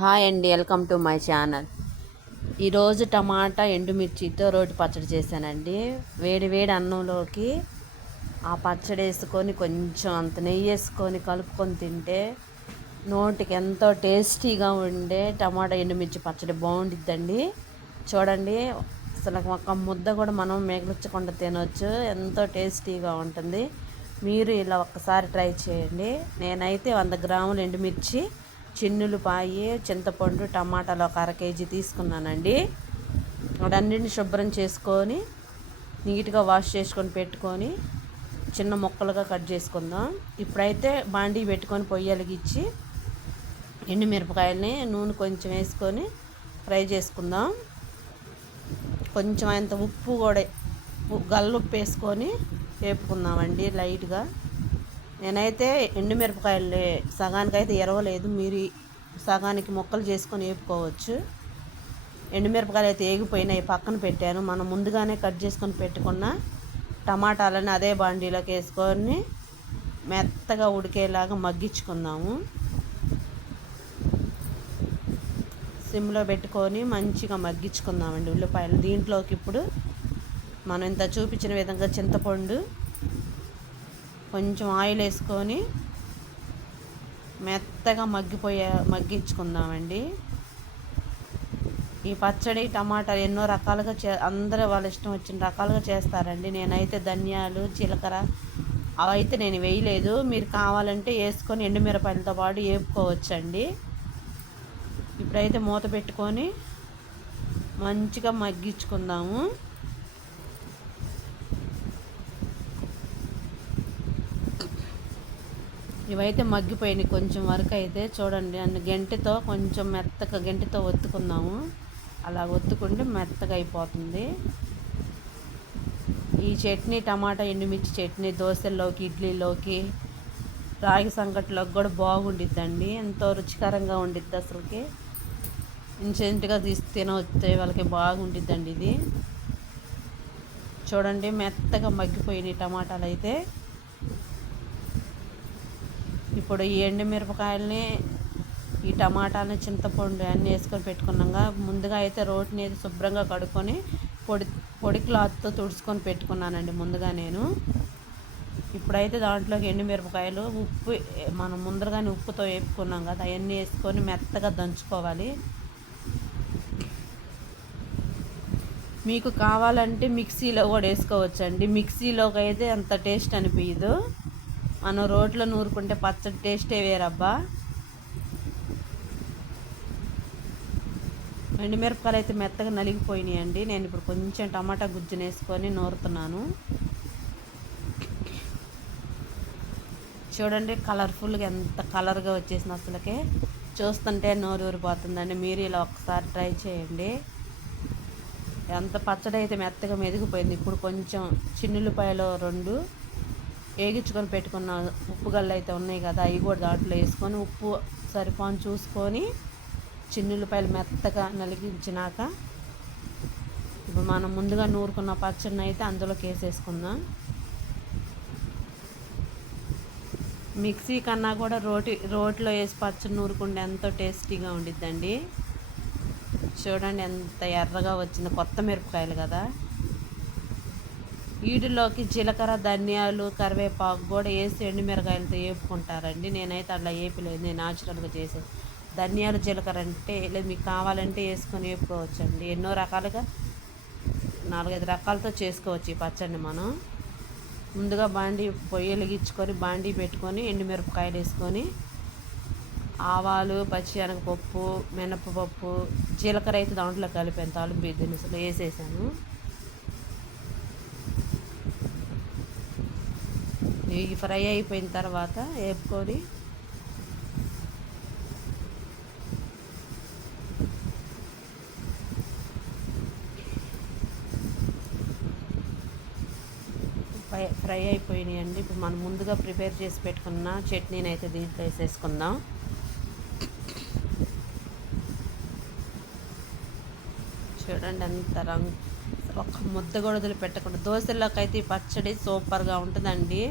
Hi అండి, welcome to my channel. ఈరోజు టమాటా ఎండుమిర్చితో రోటి పచ్చడి చేశానండి. వేడి వేడి అన్నంలోకి ఆ పచ్చడి వేసుకొని కొంచెం అంత నెయ్యి వేసుకొని కలుపుకొని తింటే నోటికి ఎంతో టేస్టీగా ఉండే టమాటా ఎండుమిర్చి పచ్చడి బాగుండిద్దండి. చూడండి, అసలు ఒక ముద్ద కూడా మనం మిగల్చకుండా తినవచ్చు, ఎంతో టేస్టీగా ఉంటుంది. మీరు ఇలా ఒక్కసారి ట్రై చేయండి. నేనైతే 100 గ్రాములు ఎండుమిర్చి, చిన్నులపాయి, చింతపండు, టమాటాలు ఒక 1/2 కేజీ తీసుకున్నానండి. వాటన్నింటిని శుభ్రం చేసుకొని నీట్గా వాష్ చేసుకొని పెట్టుకొని చిన్న ముక్కలుగా కట్ చేసుకుందాం. ఇప్పుడైతే బాండీ పెట్టుకొని పొయ్యి వెలిగించి ఎండుమిరపకాయలని నూనె కొంచెం వేసుకొని ఫ్రై చేసుకుందాం. కొంచెం అంత ఉప్పు కూడా గల్లుప్పు వేసుకొని వేపుకుందామండి లైట్గా. నేనైతే ఎండుమిరపకాయలు సగానికైతే ఎరవలేదు, మీరు సగానికి ముక్కలు చేసుకొని వేపుకోవచ్చు. ఎండుమిరపకాయలు అయితే ఏగిపోయినాయి, పక్కన పెట్టాను. మనం ముందుగానే కట్ చేసుకొని పెట్టుకున్న టమాటాలని అదే బాండీలోకి వేసుకొని మెత్తగా ఉడికేలాగా మగ్గించుకుందాము. సిమ్లో పెట్టుకొని మంచిగా మగ్గించుకుందామండి ఉల్లిపాయలు. దీంట్లోకి ఇప్పుడు మనం ఇంత చూపించిన విధంగా చింతపండు, కొంచెం ఆయిల్ వేసుకొని మెత్తగా మగ్గించుకుందామండి. ఈ పచ్చడి టమాటాలు ఎన్నో రకాలుగా అందరూ వాళ్ళ ఇష్టం వచ్చిన రకాలుగా చేస్తారండి. నేనైతే ధనియాలు, జీలకర్ర అవైతే నేను వేయలేదు. మీరు కావాలంటే వేసుకొని ఎండుమిరపకాయలతో పాటు వేపుకోవచ్చండి. ఇప్పుడైతే మూత పెట్టుకొని మంచిగా మగ్గించుకుందాము. ఇవైతే మగ్గిపోయినాయి కొంచెం వరకు. అయితే చూడండి, గంటెతో కొంచెం మెత్తగా గంటెతో ఒత్తుకుందాము. అలా ఒత్తుకుంటే మెత్తగా అయిపోతుంది. ఈ చట్నీ టమాటా ఎండుమిర్చి చట్నీ దోశల్లోకి, ఇడ్లీలోకి, రాగి సంకట్లోకి కూడా బాగుండిద్దండి. ఎంతో రుచికరంగా ఉండిద్ది. అసలుకి ఇన్స్టెంట్గా తీసి తినవచ్చే వాళ్ళకి బాగుండిద్దండి ఇది. చూడండి, మెత్తగా మగ్గిపోయినాయి టమాటాలు అయితే. ఇప్పుడు ఈ ఎండుమిరపకాయలని, ఈ టమాటాలని, చింతపండు అన్నీ వేసుకొని పెట్టుకున్నాక ముందుగా అయితే రోటిని అయితే శుభ్రంగా కడుక్కొని పొడి క్లాత్తో తుడుచుకొని పెట్టుకున్నానండి ముందుగా నేను. ఇప్పుడైతే దాంట్లోకి ఎండుమిరపకాయలు, ఉప్పు, మనం ముందరగానే ఉప్పుతో వేపుకున్నాం కదా, అవన్నీ వేసుకొని మెత్తగా దంచుకోవాలి. మీకు కావాలంటే మిక్సీలో కూడా వేసుకోవచ్చండి. మిక్సీలోకి అయితే అంత టేస్ట్ అనిపించదు, మనం రోట్లో నూరుకుంటే పచ్చడి టేస్టే వేరబ్బా. ఎండుమిరపకాయలు అయితే మెత్తగా నలిగిపోయినాయండి. నేను ఇప్పుడు కొంచెం టమాటా గుజ్జును వేసుకొని నూరుతున్నాను. చూడండి, కలర్ఫుల్గా ఎంత కలర్గా వచ్చేసిన అసలుకే చూస్తుంటే నోరు ఊరిపోతుందండి. మీరు ఇలా ఒకసారి ట్రై చేయండి. ఎంత పచ్చడి అయితే మెత్తగా మెదిగిపోయింది. ఇప్పుడు కొంచెం చిన్నులపాయలు 2 వేగించుకొని పెట్టుకున్న ఉప్పు గళ్ళు అయితే ఉన్నాయి కదా, అవి కూడా దాంట్లో వేసుకొని ఉప్పు సరిపోని చూసుకొని చిన్నులపాయలు మెత్తగా నలిగించినాక ఇప్పుడు మనం ముందుగా నూరుకున్న పచ్చడిని అయితే అందులోకి వేసేసుకుందాం. మిక్సీ కన్నా కూడా రోట్లో వేసి పచ్చడి నూరుకుంటే ఎంతో టేస్టీగా ఉండిద్దండి. చూడండి ఎంత ఎర్రగా వచ్చిందో, కొత్త మిరపకాయలు కదా. వీటిలోకి జీలకర్ర, ధనియాలు, కరివేపాకు కూడా వేసి ఎండుమిరకాయలతో వేపుకుంటారండి. నేనైతే అట్లా వేపలేదు, నేను న్యాచురల్గా చేసేది. ధనియాలు, జీలకర్ర అంటే లేదు, మీకు కావాలంటే వేసుకొని వేపుకోవచ్చండి. ఎన్నో రకాలుగా 4-5 రకాలతో చేసుకోవచ్చు ఈ పచ్చడిని. మనం ముందుగా పొయ్యి వెలిగించుకొని బాండీ పెట్టుకొని ఎండుమిరపకాయలు వేసుకొని ఆవాలు, పచ్చిశనగపప్పు, మినపప్పు, జీలకర్ర అయితే దాంట్లో కలిపాను, తాలింపు దినుసులు వేసేసాను. ఇవి ఫ్రై అయిపోయిన తర్వాత వేపుకొని ఫ్రై అయిపోయినాయండి. ఇప్పుడు మనం ముందుగా ప్రిపేర్ చేసి పెట్టుకున్న చట్నీని అయితే దీంట్లో వేసేసుకుందాం. చూడండి ఎంత రంగు, ఒక్క ముద్ద కూడా వదిలిపెట్టకుండా. దోశల్లోకి అయితే ఈ పచ్చడి సూపర్గా ఉంటుందండి.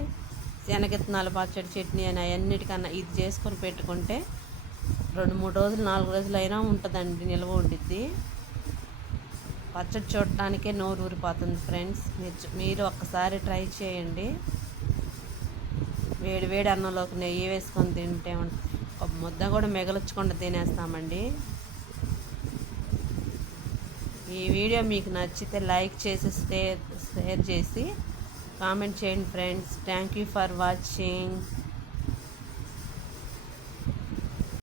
శనగిత్తనాల పచ్చడి, చట్నీ అని అన్నిటికన్నా ఇది చేసుకొని పెట్టుకుంటే 2-3 రోజులు 4 రోజులు అయినా ఉంటుందండి, నిల్వ ఉండిద్ది. పచ్చడి చూడటానికే నోరు ఊరిపోతుంది ఫ్రెండ్స్. మీరు ఒక్కసారి ట్రై చేయండి. వేడి వేడి అన్నంలోకి నెయ్యి వేసుకొని తింటే ఒక ముద్ద కూడా మిగల్చకుండా తినేస్తామండి. ఈ వీడియో మీకు నచ్చితే లైక్ చేసి షేర్ చేసి కామెంట్ చేయండి friends. Thank you for watching.